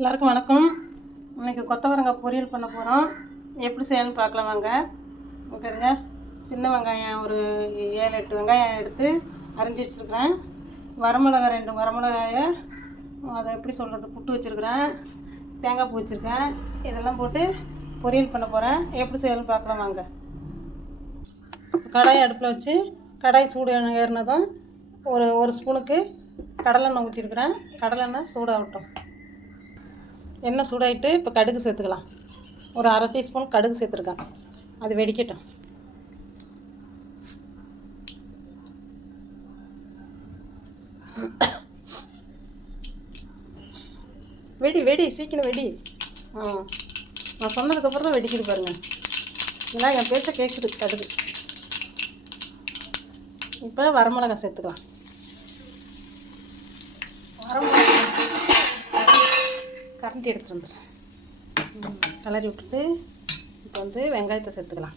எல்லாருக்கும் வணக்கம். இன்னைக்கு கொத்தவரங்காய் பொரியல் பண்ண போகிறோம் எப்படி செய்யணும்னு பார்க்கலாம் வாங்க. ஓகேங்க சின்ன வெங்காயம் ஒரு ஏழு எட்டு வெங்காயம் எடுத்து அரிஞ்சு வச்சுருக்குறேன். வரமிளகாய் ரெண்டு வரமிளகாயை அதை எப்படி சொல்கிறது புட்டு வச்சுருக்குறேன். தேங்காய் பூ வச்சுருக்கேன். இதெல்லாம் போட்டு பொரியல் பண்ண போகிறேன் எப்படி செய்யணும்னு பார்க்கலாம் வாங்க. கடாய் அடுப்பில் வச்சு கடாய் சூடு ஏறினதும் ஒரு ஒரு ஸ்பூனுக்கு கடலெண்ணெய் ஊற்றிருக்கிறேன் கடலெண்ணெய் சூடாகட்டும். எண்ணெய் சூடாயிட்டு இப்போ கடுகு சேர்த்துக்கலாம். ஒரு அரை டீஸ்பூன் கடுகு சேர்த்துருக்கேன். அது வெடிக்கட்டும். வெடி வெடி சீக்கிரம் வெடி. ஆ நான் சொன்னதுக்கப்புறம் தான் வெடிக்கிது பாருங்கள் ஏன்னா என் பேச்சை கேட்குது கடுகு. இப்போ வரமிளகாய் சேர்த்துக்கலாம் வரமிளகாய் கரண்டி எடுத்துட்டு வந்துடுறேன். கலரி கிளறி விட்டுட்டு இப்போ வந்து வெங்காயத்தை சேர்த்துக்கலாம்.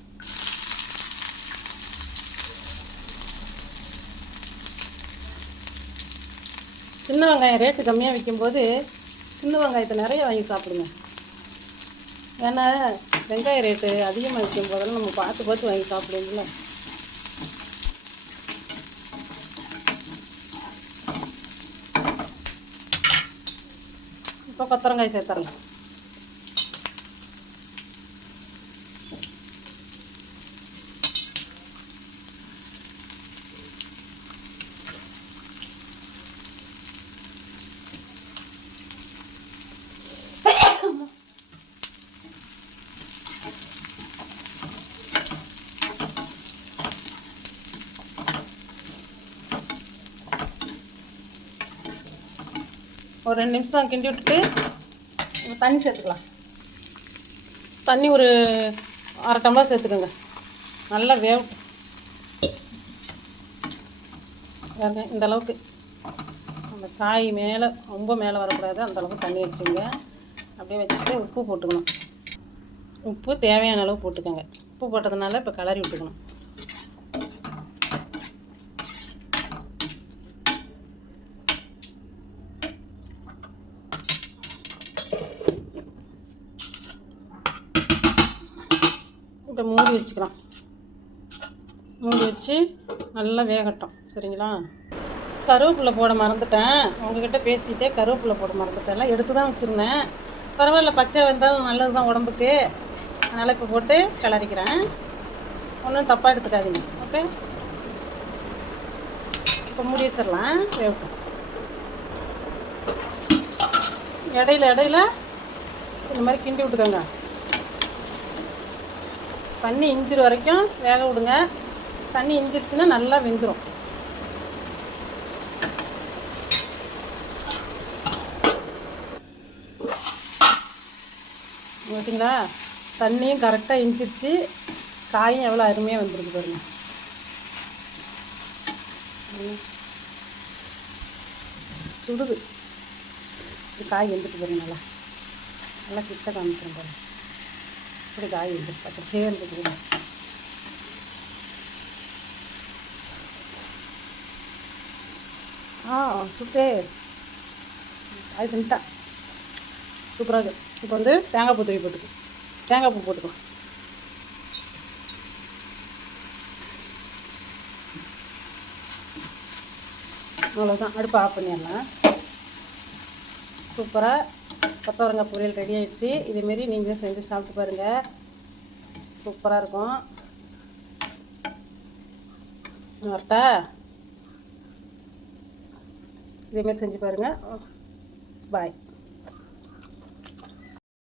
சின்ன வெங்காயம் ரேட்டு கம்மியாக விற்கும்போது சின்ன வெங்காயத்தை நிறைய வாங்கி சாப்பிடுங்க. ஏன்னா வெங்காய ரேட்டு அதிகமாக விற்கும் போதெல்லாம் நம்ம பார்த்து பார்த்து வாங்கி சாப்பிடுவோம்ல పక్క కొత్తరంగా వేసేస్తాను ஒரு ரெண்டு நிமிஷம் கிண்டி விட்டுட்டு தண்ணி சேர்த்துக்கலாம். தண்ணி ஒரு அரை டம்ளர் சேர்த்துக்கோங்க. நல்லா வேகட்டும் பாருங்க இந்த அளவுக்கு. அந்த காய் மேலே ரொம்ப மேலே வரக்கூடாது. அந்த அளவுக்கு தண்ணி வச்சுங்க அப்படியே வச்சுட்டு உப்பு போட்டுக்கணும். உப்பு தேவையான அளவு போட்டுக்கோங்க. உப்பு போட்டதுனால இப்போ கலரி விட்டுக்கணும். இப்போ மூடி வச்சுக்கலாம். மூடி வச்சு நல்லா வேகட்டும். சரிங்களா? கருவேப்பிலை போட மறந்துட்டேன். உங்ககிட்ட பேசிகிட்டே கருவேப்பிலை போட மறந்துட்டேன். எல்லாம் எடுத்து தான் வச்சுருந்தேன். பரவாயில்ல பச்சை வெந்தாலும் நல்லது தான் உடம்புக்கு. அதனால் இப்போ போட்டு கிளறிக்கிறேன். ஒன்றும் தப்பாக எடுத்துக்காதீங்க. ஓகே? இப்போ மூடி வச்சிடலாம். வேகட்டும். இடையில இடையில இந்த மாதிரி கிண்டி விட்டுக்கோங்க. தண்ணி இஞ்சிற வரைக்கும் வேக விடுங்க. தண்ணி இஞ்சிருச்சுன்னா நல்லா வெந்துடும் ஓகேங்களா? தண்ணியும் கரெக்டாக இஞ்சிருச்சு. காயும் எவ்வளோ அருமையாக வந்துருக்கு பாருங்க. சுடுது. காய் வந்துட்டு பாருங்க நல்லா. நல்லா கிட்ட காமிக்கிறேன் பாருங்க. இப்படி காய் வந்து பச்சை சேர்ந்து ஆ சூப்பர் காய் தின்ட்டா சூப்பராக இருக்கு. இப்போ வந்து தேங்காய் பூ தூவி போட்டுக்கோ. தேங்காய் பூ போட்டுக்கலாம் அவ்வளோதான் அடுப்பு ஆஃப் பண்ணிடலாம். சூப்பராக கொத்தவரங்காய் பொரியல் ரெடி ஆகிடுச்சு இதேமாரி நீங்களும் செஞ்சு சாப்பிட்டு பாருங்கள் சூப்பராக இருக்கும். வரட்டா? இதேமாரி செஞ்சு பாருங்கள் பாய்